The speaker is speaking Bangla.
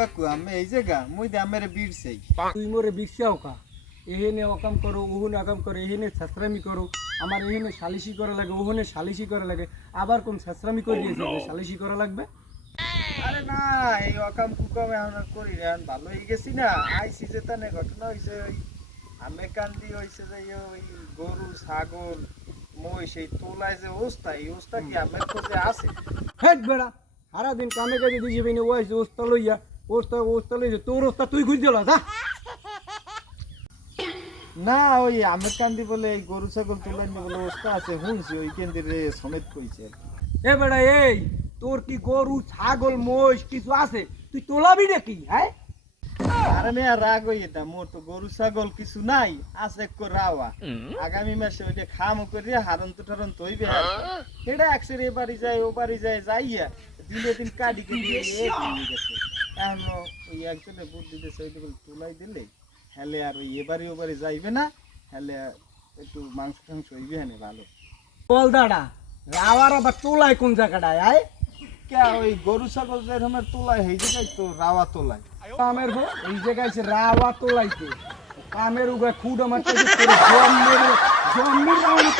কাকু আমি এই জায়গা মুই দে আমের বীর সেই তুই মোরে বিশ্বাও কা এহেনে অকাম করো ওহনে অকাম করো এহেনে ছাত্রামি করো আমার এহেনে সালিশি করা লাগে ওহনে সালিশি করা লাগে আবার কোন ছাত্রামি করে দিয়েছে যে সালিশি করা লাগবে। আরে না এই অকাম কুকামে আমরা করি না ভালো হয়ে গেছি না আইসি যে তানে ঘটনা হইছে ওই আমে কান্দি হইছে যে ওই গরু ছাগল মই সেই তোলায় যে অবস্থা এই অবস্থা কি আমের খোঁজে আছে হেট বেড়া সারাদিন কামে কাজে দিয়ে যাবি না ওয়াইছে ওস্তা লইয়া ওস্তা লইয়া তোর ওস্তা তুই ঘুরে দিলা যা। না ওই আমের কান্দি বলে এই গরু ছাগল তোলাই নিয়ে বলে অবস্থা আছে শুনছি ওই কেন্দ্রে সমেত কইছে এ বেড়া এই তোর কি গরু ছাগল মোষ কিছু আছে তুই তোলাবি নাকি হ্যাঁ? আরে মেয়া রাগ হই এটা মোর তো গরু ছাগল কিছু নাই আছে একটু রাওয়া আগামী মাসে ওইটা খামো করে হারন্ত ঠারন্ত হইবে এটা একসের এ বাড়ি যায় ও বাড়ি যায় যাইয়া দিনে দিন কাটি কেটে গেছে এখন ওই একজনে বুদ্ধি দিতেছে ওইটা বলে তুলাই দিলে হেলে আর ওই এবারে ও বাড়ি যাইবে না হেলে একটু মাংস টাংস হইবে হ্যাঁ ভালো বল দাঁড়া রাওয়ার আবার তোলায় কোন জায়গাটায় আয় কে ওই গরু ছাগল যে রকমের তোলায় হয়ে যায় তো রাওয়া তোলায় কামের গো এই জায়গায় সে রাওয়া তোলাইতে কামের উগা খুঁড় আমার জন্মের জন্মের